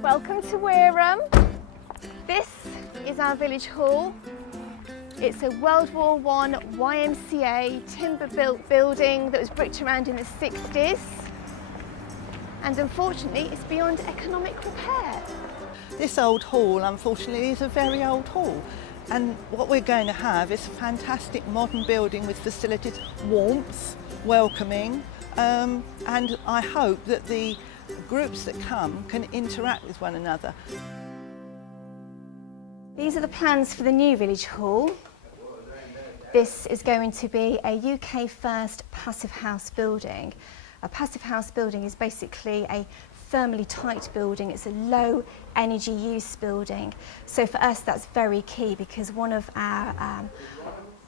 Welcome to Wereham. This is our village hall. It's a World War I YMCA timber-built building that was bricked around in the 60s. And unfortunately, it's beyond economic repair. This old hall, unfortunately, is a very old hall. And what we're going to have is a fantastic modern building with facilities, warmth, welcoming, and I hope that the groups that come can interact with one another. These are the plans for the new village hall. This is going to be a UK first passive house building. A passive house building is basically a thermally tight building. It's a low energy use building. So for us that's very key, because one of our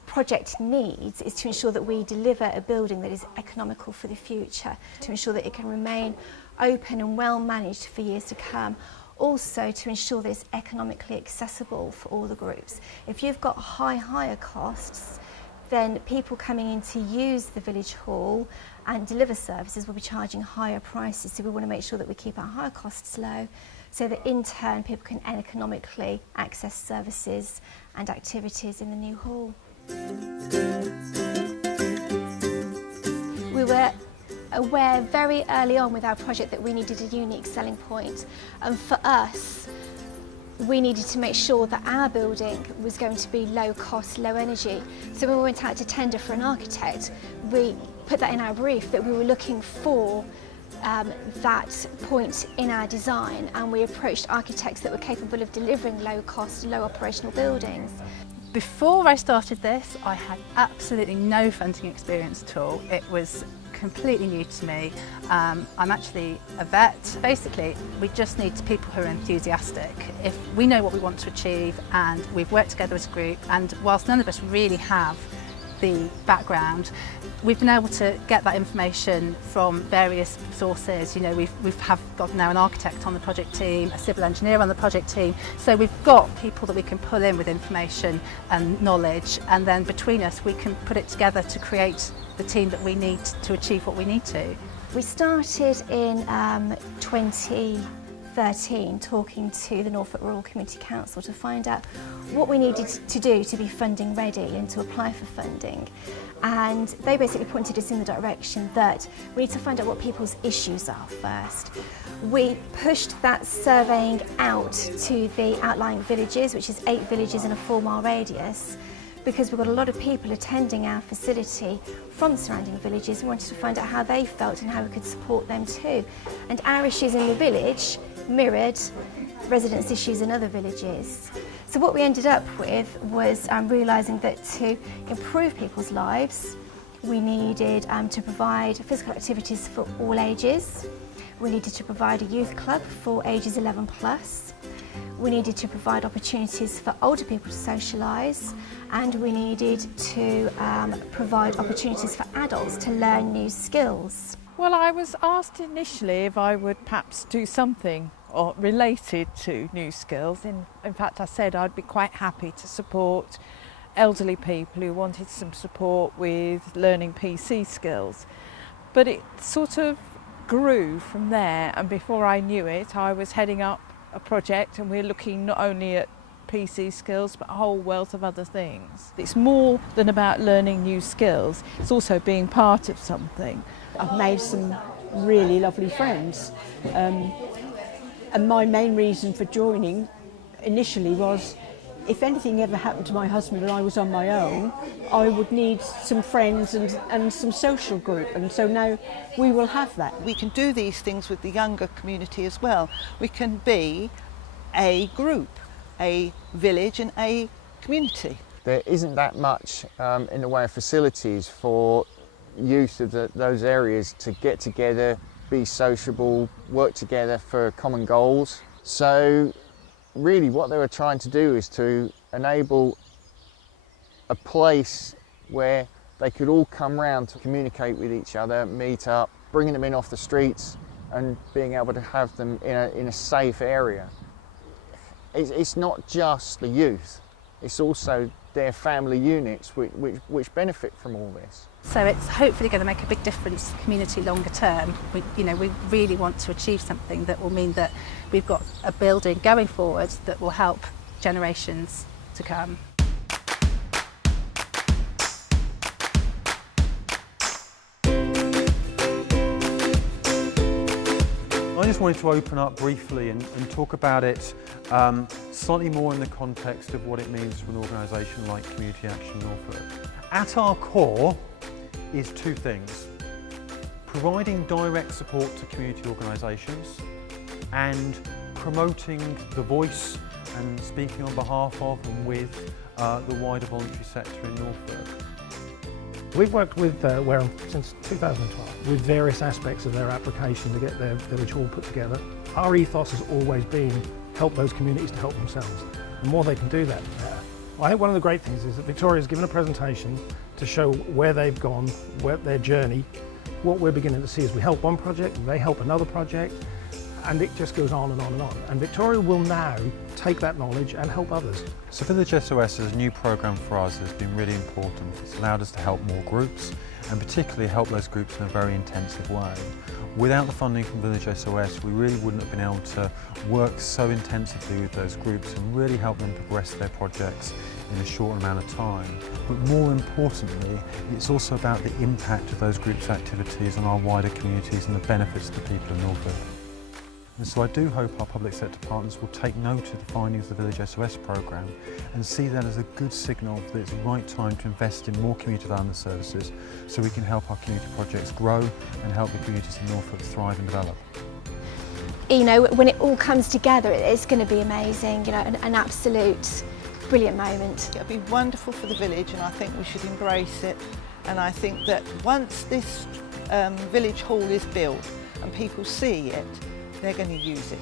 project needs is to ensure that we deliver a building that is economical for the future, to ensure that it can remain open and well managed for years to come. Also to ensure that it's economically accessible for all the groups. If you've got higher costs, then people coming in to use the village hall and deliver services will be charging higher prices. So we want to make sure that we keep our higher costs low, so that in turn people can economically access services and activities in the new hall. We were aware very early on with our project that we needed a unique selling point, and for us we needed to make sure that our building was going to be low cost, low energy. So when we went out to tender for an architect, we put that in our brief that we were looking for that point in our design, and we approached architects that were capable of delivering low cost, low operational buildings. Before I started this, I had absolutely no funding experience at all. It was completely new to me. I'm actually a vet. Basically, we just need people who are enthusiastic. If we know what we want to achieve and we've worked together as a group, and whilst none of us really have the background, we've been able to get that information from various sources. You know, we've got now an architect on the project team, a civil engineer on the project team, so we've got people that we can pull in with information and knowledge, and then between us we can put it together to create the team that we need to achieve what we need to. We started in 2013 talking to the Norfolk Rural Community Council to find out what we needed to do to be funding ready and to apply for funding. And they basically pointed us in the direction that we need to find out what people's issues are first. We pushed that surveying out to the outlying villages, which is 8 villages in a 4-mile radius, because we've got a lot of people attending our facility from surrounding villages. We wanted to find out how they felt and how we could support them too. And our issues in the village mirrored residents' issues in other villages. So what we ended up with was realising that to improve people's lives, we needed to provide physical activities for all ages. We needed to provide a youth club for ages 11 plus. We needed to provide opportunities for older people to socialise, and we needed to provide opportunities for adults to learn new skills. Well, I was asked initially if I would perhaps do something or related to new skills. In fact, I said I'd be quite happy to support elderly people who wanted some support with learning PC skills. But it sort of grew from there, and before I knew it, I was heading up a project, and we're looking not only at PC skills but a whole wealth of other things. It's more than about learning new skills, it's also being part of something. I've made some really lovely friends, and my main reason for joining initially was if anything ever happened to my husband and I was on my own, I would need some friends and some social group, and so now we will have that. We can do these things with the younger community as well. We can be a group, a village and a community. There isn't that much in the way of facilities for youth of those areas to get together, be sociable, work together for common goals. So really what they were trying to do is to enable a place where they could all come round to communicate with each other, meet up, bringing them in off the streets and being able to have them in a safe area. It's not just the youth, it's also their family units which benefit from all this. So it's hopefully going to make a big difference to the community longer term. We really want to achieve something that will mean that we've got a building going forward that will help generations to come. I just wanted to open up briefly and talk about it slightly more in the context of what it means for an organisation like Community Action Norfolk. At our core is two things: providing direct support to community organisations and promoting the voice and speaking on behalf of and with the wider voluntary sector in Norfolk. We've worked with Wereham since 2012 with various aspects of their application to get their village hall put together. Our ethos has always been help those communities to help themselves. The more they can do that, the better. I think one of the great things is that Victoria's given a presentation to show where they've gone, where their journey. What we're beginning to see is we help one project, they help another project, and it just goes on and on and on. And Victoria will now take that knowledge and help others. So Village SOS is a new programme for us that's been really important. It's allowed us to help more groups and particularly help those groups in a very intensive way. Without the funding from Village SOS, we really wouldn't have been able to work so intensively with those groups and really help them progress their projects in a short amount of time. But more importantly, it's also about the impact of those groups' activities on our wider communities and the benefits to the people of Norfolk. And so I do hope our public sector partners will take note of the findings of the Village SOS programme and see that as a good signal that it's the right time to invest in more community development services so we can help our community projects grow and help the communities in Norfolk thrive and develop. You know, when it all comes together, it's going to be amazing, you know, an absolute brilliant moment. It'll be wonderful for the village, and I think we should embrace it. And I think that once this village hall is built and people see it, they're going to use it.